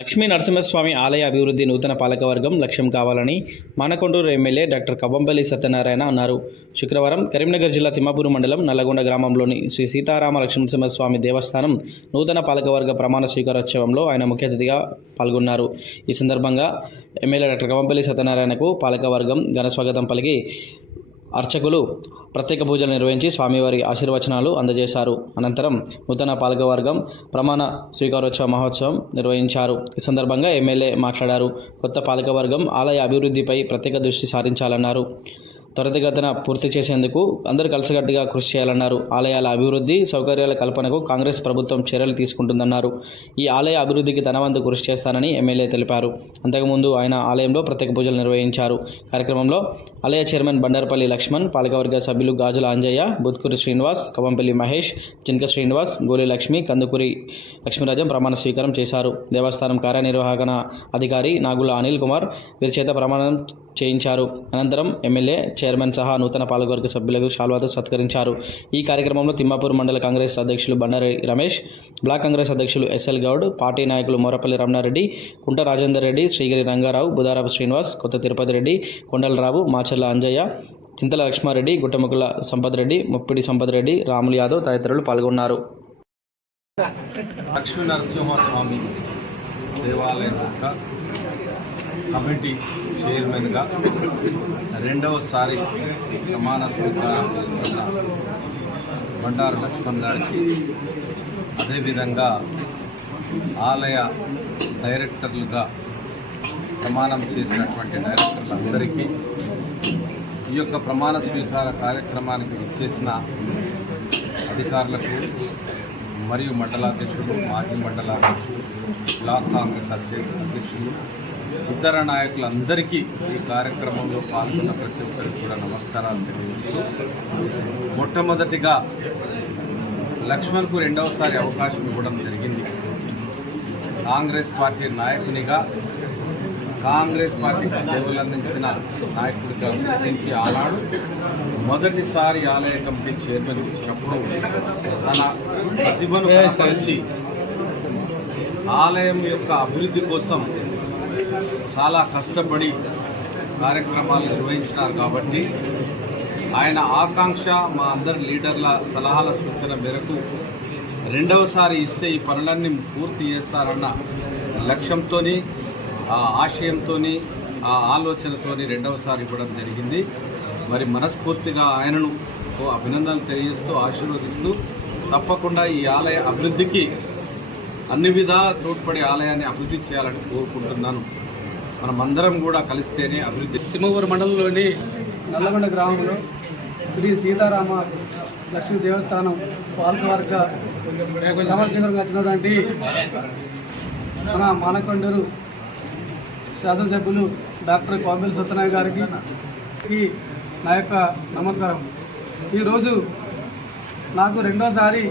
లక్ష్మీ నరసింహస్వామి ఆలయ అభివృద్ధి నూతన పాలకవర్గం లక్ష్యం కావాలని మానకొండూరు ఎమ్మెల్యే డాక్టర్ కవ్వంపల్లి సత్యనారాయణ అన్నారు. శుక్రవారం కరీంనగర్ జిల్లా తిమ్మాపూర్ మండలం నల్లగొండ గ్రామంలోని శ్రీ సీతారామ లక్ష్మీనరసింహస్వామి దేవస్థానం నూతన పాలకవర్గ ప్రమాణ స్వీకారోత్సవంలో ఆయన ముఖ్య అతిథిగా పాల్గొన్నారు. ఈ సందర్భంగా ఎమ్మెల్యే డాక్టర్ కవ్వంపల్లి సత్యనారాయణకు పాలకవర్గం ఘనస్వాగతం పలికి అర్చకులు ప్రత్యేక పూజలు నిర్వహించి స్వామివారి ఆశీర్వచనాలు అందజేశారు. అనంతరం నూతన పాలకవర్గం ప్రమాణ స్వీకారోత్సవ మహోత్సవం నిర్వహించారు. ఈ సందర్భంగా ఎమ్మెల్యే మాట్లాడారు. కొత్త పాలకవర్గం ఆలయ అభివృద్ధిపై ప్రత్యేక దృష్టి సారించాలన్నారు. త్వరితగతిన పూర్తి చేసేందుకు అందరూ కలిసికట్టుగా కృషి చేయాలన్నారు. ఆలయాల అభివృద్ధి సౌకర్యాల కల్పనకు కాంగ్రెస్ ప్రభుత్వం చర్యలు తీసుకుంటుందన్నారు. ఈ ఆలయ అభివృద్ధికి ధనవంతు కృషి చేస్తానని ఎమ్మెల్యే తెలిపారు. అంతకుముందు ఆయన ఆలయంలో ప్రత్యేక పూజలు నిర్వహించారు. కార్యక్రమంలో ఆలయ చైర్మన్ బండర్పల్లి లక్ష్మణ్ పాలకవర్గ సభ్యులు గాజుల అంజయ్య బుత్కూరి శ్రీనివాస్ కవంపల్లి మహేష్ జింక శ్రీనివాస్ గోలి లక్ష్మి కందుకూరి లక్ష్మీరాజం ప్రమాణ స్వీకారం చేశారు. దేవస్థానం కార్యనిర్వహణ అధికారి నాగుల అనిల్ కుమార్ వీరి చేత ప్రమాణం చేయించారు. అనంతరం ఎమ్మెల్యే చైర్మన్ సహా నూతన పాలకవర్గ సభ్యులకు శాల్వాతో సత్కరించారు. ఈ కార్యక్రమంలో తిమ్మాపూర్ మండల కాంగ్రెస్ అధ్యక్షులు బండారి రమేష్ బ్లాక్ కాంగ్రెస్ అధ్యక్షులు ఎస్ఎల్ గౌడ్ పార్టీ నాయకులు మోరపల్లి రమణారెడ్డి కుంట రాజేందర్ రెడ్డి శ్రీగిరి రంగారావు బుధారాపు శ్రీనివాస్ కొత్త తిరుపతి రెడ్డి కొండలరావు మాచర్ల అంజయ్య చింతల లక్ష్మారెడ్డి గుట్టముకుల సంపత్ రెడ్డి ముప్పిడి సంపత్ రెడ్డి రాములు యాదవ్ తదితరులు పాల్గొన్నారు. లక్ష్మీ నరసింహస్వామి దేవాలయం యొక్క కమిటీ చైర్మన్గా రెండవసారి ప్రమాణ స్వీకారం చేస్తున్న బండారు లక్ష్మణ్ గారికి అదేవిధంగా ఆలయ డైరెక్టర్లుగా ప్రమాణం చేసినటువంటి డైరెక్టర్లందరికీ ఈ యొక్క ప్రమాణ స్వీకార కార్యక్రమానికి ఇచ్చేసిన అధికారులకు మరియు మండలాధ్యక్షులు మాజీ మండలాధ్యక్షులు బ్లాక్ కాంగ్రెస్ అధ్యక్ష అధ్యక్షులు ఇతర నాయకులందరికీ ఈ కార్యక్రమంలో పాల్గొన్న ప్రతి ఒక్కరికి కూడా నమస్కారాలు తెలియజేస్తూ మొట్టమొదటిగా లక్ష్మణ్కు రెండవసారి అవకాశం ఇవ్వడం జరిగింది. కాంగ్రెస్ పార్టీ నాయకునిగా కాంగ్రెస్ పార్టీకి సేవలు అందించిన నాయకుడిగా గుర్తించి ఆనాడు మొదటిసారి ఆలయ కమిటీ చైర్మన్ ఇచ్చినప్పుడు తన ప్రతిభను కనపరిచి ఆలయం యొక్క అభివృద్ధి కోసం చాలా కష్టపడి కార్యక్రమాలు నిర్వహించినారు కాబట్టి ఆయన ఆకాంక్ష మా అందరి లీడర్ల సలహాల సూచన మేరకు రెండవసారి ఇస్తే ఈ పనులన్నీ పూర్తి చేస్తారన్న లక్ష్యంతోని ఆ ఆశయంతోని ఆ ఆలోచనతో రెండవసారి ఇవ్వడం జరిగింది. మరి మనస్ఫూర్తిగా ఆయనను ఓ అభినందనలు తెలియజేస్తూ ఆశీర్వదిస్తూ తప్పకుండా ఈ ఆలయ అభివృద్ధికి అన్ని విధాల తోడ్పడే ఆలయాన్ని అభివృద్ధి చేయాలని కోరుకుంటున్నాను. మనమందరం కూడా కలిస్తేనే అభివృద్ధి తిమ్మూరు మండలంలోని నల్లగొండ గ్రామంలో శ్రీ సీతారామ లక్ష్మీ దేవస్థానం పాల్కవర్గ రామచంద్రంగా వచ్చినటువంటి మన మానకొండూరు శాసనసభ్యులు డాక్టర్ కోంబెల్ సత్యనారాయణ గారికి నా యొక్క నమస్కారం. ఈరోజు నాకు రెండోసారి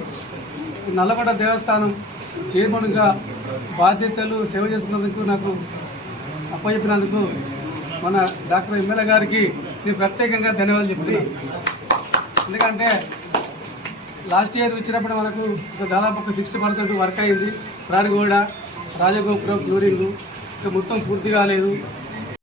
నల్లగొండ దేవస్థానం చైర్మన్గా బాధ్యతలు సేవ చేసుకున్నందుకు నాకు అప్పచెప్పినందుకు మన డాక్టర్ ఎమ్మెల్యే గారికి నేను ప్రత్యేకంగా ధన్యవాదాలు చెప్తున్నాను ఎందుకంటే లాస్ట్ ఇయర్ వచ్చినప్పుడు మనకు దాదాపు ఒక సిక్స్టీ పర్సెంట్ వర్క్ అయింది. రానిగోడ రాజగోపురం క్యూరింగ్ ఇంకా మొత్తం పూర్తి కాలేదు.